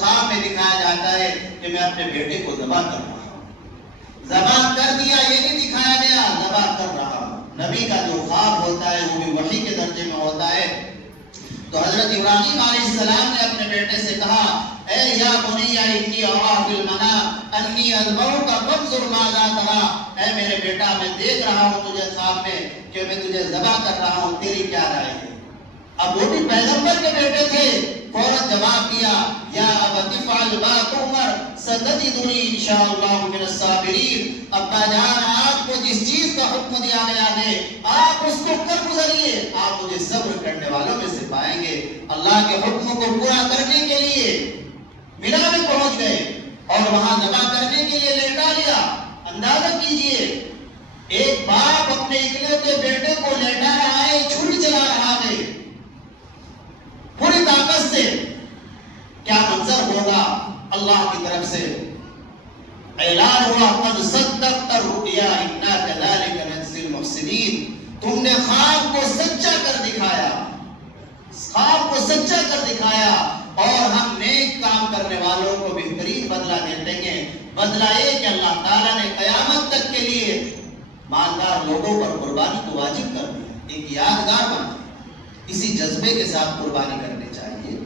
خواب میں دکھایا جاتا ہے کہ میں اپنے بیٹے کو ذبح کر رہا ہوں. ذبح کر دیا یہ نہیں دکھایا گیا، ذبح کر رہا ہوں. نبی کا جو خواب ہوتا ہے وہ بھی وحی کے درجے میں ہوتا ہے. تو حضرت ابراہیم علیہ السلام نے اپنے بیٹے سے کہا اے یا بنی انی ارا فی المنام انی اذبحک فانظر ماذا تری. اے میرے بیٹا میں دیکھ رہا ہوں تجھے خواب میں کہ میں تجھے ذبح کر رہا ہوں، تیری کیا رائے ہے؟ اب وہ بھی پیغمبر کے بیٹے تھے، فوراً جواب دیا یا ابت افعل ما تؤمر ستجدنی انشاءاللہ من الصابرین. ابا جان آپ کو جس چیز کا حکم دیا گیا ہے آپ اس کو کر گزریے، آپ مجھے صبر کرنے والوں میں سے پائیں گے. اللہ کے حکم کو پورا کرنے کے لیے مینا میں پہنچ گئے اور وہاں ذبح کرنے کے لیے لیٹا لیا. اندازہ کیجئے ایک باپ اپنے اکلوتے بیٹے کو لیٹا رہا ہے، چھری چلا رہا ہے پوری طاقت سے. کیا منظر ہوگا؟ اللہ کی طرف سے اعلان ہوا قد صدقت الرؤیا انا كذلك نجزي المحسنین. تم نے خواب کو سچا کر دکھایا، خواب کو سچا کر دکھایا اور ہم نیک کام کرنے والوں کو بہترین بدلہ دیں گے. بدلہ یہ کہ اللہ تعالیٰ نے قیامت تک کے لیے مالدار لوگوں پر قربانی کو واجب کر دیا، ایک یادگار بنا. اسی جذبے کے ساتھ قربانی کرنی چاہیے.